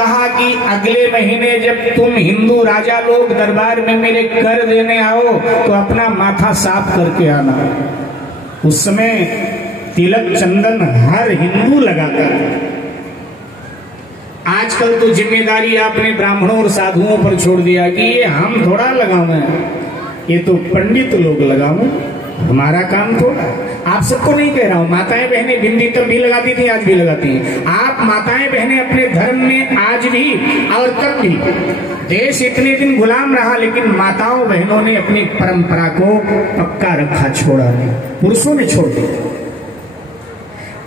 कहा कि अगले महीने जब तुम हिंदू राजा लोग दरबार में मेरे कर देने आओ तो अपना माथा साफ करके आना। उस समय तिलक चंदन हर हिंदू लगाता था। आजकल तो जिम्मेदारी आपने ब्राह्मणों और साधुओं पर छोड़ दिया कि ये हम थोड़ा लगावे, ये तो पंडित लोग लगावे, हमारा काम थोड़ा। आप सबको नहीं कह रहा हूं, माताएं बहनें बिंदी तब भी लगाती थी, आज भी लगाती हैं। आप माताएं बहनें अपने धर्म में आज भी और तब भी, देश इतने दिन गुलाम रहा लेकिन माताओं बहनों ने अपनी परंपरा को पक्का रखा, छोड़ा नहीं। पुरुषों ने छोड़ दिया।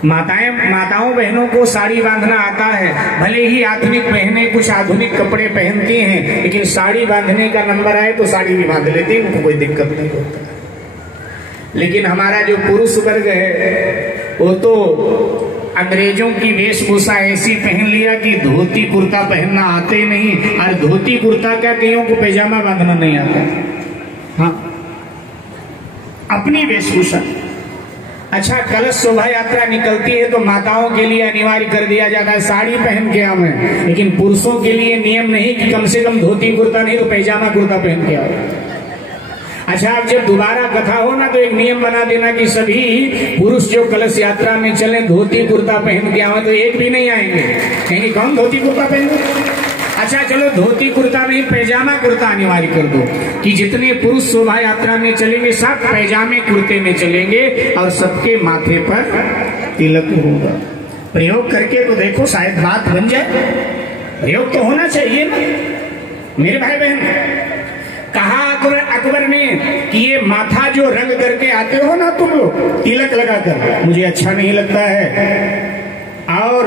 माताओं बहनों को साड़ी बांधना आता है, भले ही आधुनिक बहनें कुछ आधुनिक कपड़े पहनती हैं, लेकिन साड़ी बांधने का नंबर आए तो साड़ी भी बांध लेती है, उनको कोई दिक्कत नहीं होता। लेकिन हमारा जो पुरुष वर्ग है वो तो अंग्रेजों की वेशभूषा ऐसी पहन लिया कि धोती कुर्ता पहनना आते ही नहीं, और धोती कुर्ता क्या, कईयों को पैजामा बांधना नहीं आता। हाँ, अपनी वेशभूषा। अच्छा, कलश शोभा यात्रा निकलती है तो माताओं के लिए अनिवार्य कर दिया जाता है साड़ी पहन के आवे, लेकिन पुरुषों के लिए नियम नहीं कि कम से कम धोती कुर्ता नहीं तो पैजामा कुर्ता पहन के आओ। अच्छा, अब जब दोबारा कथा हो ना तो एक नियम बना देना कि सभी पुरुष जो कलश यात्रा में चले धोती कुर्ता पहन के आवे, तो एक भी नहीं आएंगे, कहेंगे कौन धोती कुर्ता पहन। अच्छा चलो, धोती कुर्ता नहीं पैजामा कुर्ता अनिवार्य कर दो कि जितने पुरुष शोभा यात्रा में चलेंगे सब पैजामे कुर्ते में चलेंगे और सबके माथे पर तिलक होगा। प्रयोग करके तो देखो, शायद बात बन जाए। प्रयोग तो होना चाहिए ना मेरे भाई बहन। कहा अकबर ने कि ये माथा जो रंग करके आते हो ना तुम लोग तिलक लगाकर, मुझे अच्छा नहीं लगता है। और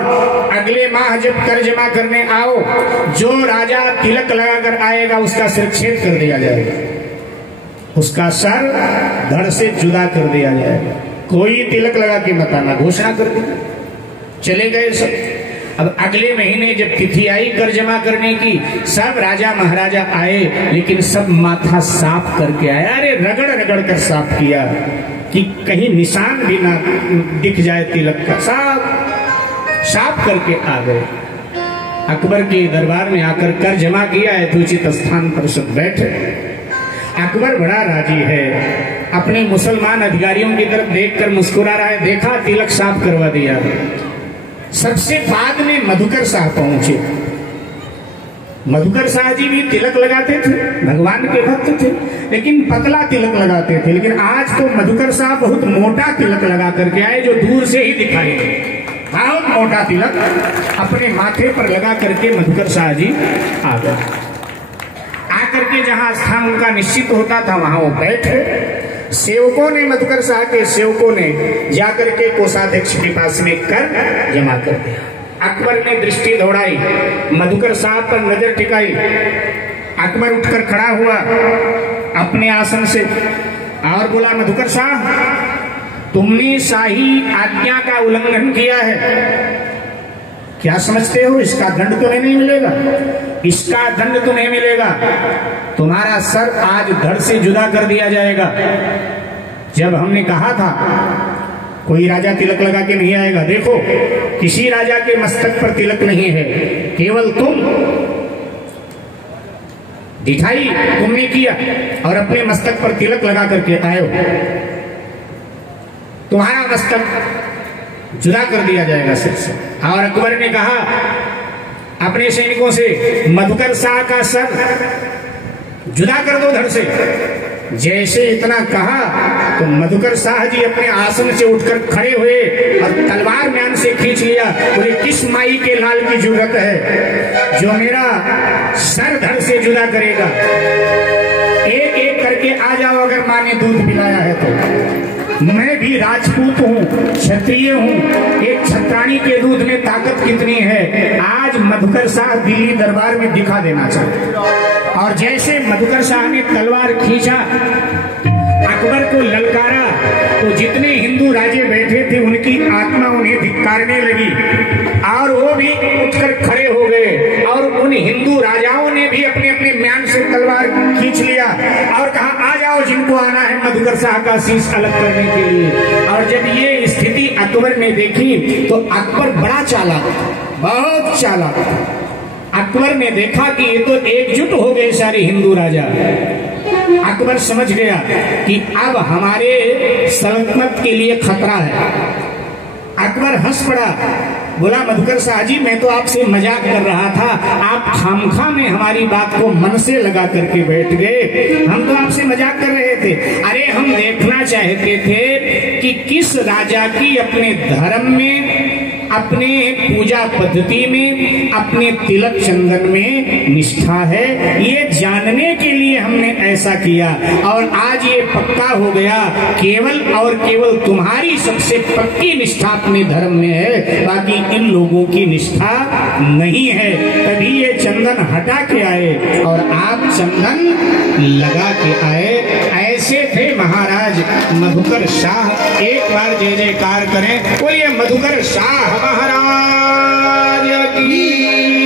अगले माह जब कर जमा करने आओ, जो राजा तिलक लगाकर आएगा उसका सिर छेद कर दिया जाएगा, उसका सर धड़ से जुदा कर दिया जाएगा। कोई तिलक लगा के मत आना, घोषणा कर दी। चले गए सब। अब अगले महीने जब तिथि आई कर जमा करने की, सब राजा महाराजा आए, लेकिन सब माथा साफ करके आया। अरे रगड़ रगड़ कर साफ किया कि कहीं निशान भी ना दिख जाए तिलक का। साफ करके आ गए। अकबर के दरबार में आकर कर जमा किया है तो उचित स्थान पर सब बैठे। अकबर बड़ा राजी है, अपने मुसलमान अधिकारियों की तरफ देखकर मुस्कुरा रहा है। देखा, तिलक साफ करवा दिया। सबसे बाद में मधुकर शाह पहुंचे। मधुकर शाह जी भी तिलक लगाते थे, भगवान के भक्त थे, लेकिन पतला तिलक लगाते थे। लेकिन आज तो मधुकर शाह बहुत मोटा तिलक लगा करके आए, जो दूर से ही दिखाई दे। बहुत मोटा तिलक अपने माथे पर लगा करके मधुकर शाह जी आ गए। आकर के जहां स्थान उनका निश्चित होता था वहां वो बैठे। सेवकों ने, मधुकर शाह के सेवकों ने जाकर के कोषाध्यक्ष के पास में कर जमा कर दिया। अकबर ने दृष्टि दौड़ाई, मधुकर शाह पर नजर टिकाई। अकबर उठकर खड़ा हुआ अपने आसन से और बोला, मधुकर शाह, तुमने शाही आज्ञा का उल्लंघन किया है। क्या समझते हो, इसका दंड तुम्हें नहीं मिलेगा, इसका दंड तुम्हें मिलेगा। तुम्हारा सर आज धड़ से जुदा कर दिया जाएगा। जब हमने कहा था कोई राजा तिलक लगा के नहीं आएगा, देखो किसी राजा के मस्तक पर तिलक नहीं है, केवल तुम दिखाई तुमने किया और अपने मस्तक पर तिलक लगा करके आए हो, तुम्हारा मस्तक जुदा कर दिया जाएगा सिर से। और अकबर ने कहा अपने सैनिकों से, मधुकर शाह का सर जुदा कर दो धड़ से। जैसे इतना कहा तो मधुकर शाह जी अपने आसन से उठकर खड़े हुए और तलवार म्यान से खींच लिया। बोले, किस माई के लाल की जरूरत है जो मेरा सर धड़ से जुदा करेगा। एक एक करके आ जाओ, अगर माँ ने दूध पिलाया है तो। मैं भी राजपूत हूँ, क्षत्रिय हूँ, एक छत्राणी के दूध में ताकत कितनी है आज मधुकर शाह दिल्ली दरबार में दिखा देना चाहते। और जैसे मधुकर शाह ने तलवार खींचा, अकबर को ललकारा, तो जितने हिंदू राजे बैठे थे उनकी आत्मा उन्हें धिक्कारने लगी और वो भी उठकर खड़े हो गए। और उन हिंदू राजाओं ने भी अपने अपने म्यान से तलवार खींच लिया और कहा, आ जाओ जिनको आना है मधुकर शाह का शीश अलग करने के लिए। और जब ये स्थिति अकबर ने देखी तो अकबर बड़ा चालाक, बहुत चालाक, अकबर ने देखा कि ये तो एकजुट हो गए सारे हिंदू राजा। अकबर समझ गया कि अब हमारे सल्तनत के लिए खतरा है। अकबर हंस पड़ा, बोला मधुकर शाह जी मैं तो आपसे मजाक कर रहा था, आप खामखा में हमारी बात को मन से लगा करके बैठ गए। हम तो आपसे मजाक कर रहे थे। अरे हम देखना चाहते थे कि किस राजा की अपने धर्म में, अपने पूजा पद्धति में, अपने तिलक चंदन में निष्ठा है, ये जानने के लिए हमने ऐसा किया। और आज ये पक्का हो गया, केवल और केवल तुम्हारी सबसे पक्की निष्ठा अपने धर्म में है, बाकी इन लोगों की निष्ठा नहीं है। तभी ये चंदन हटा के आए और आप चंदन लगा के आए। ऐसे थे महाराज मधुकर शाह। एक बार जय जयकार करें, बोलिए मधुकर शाह महाराज की।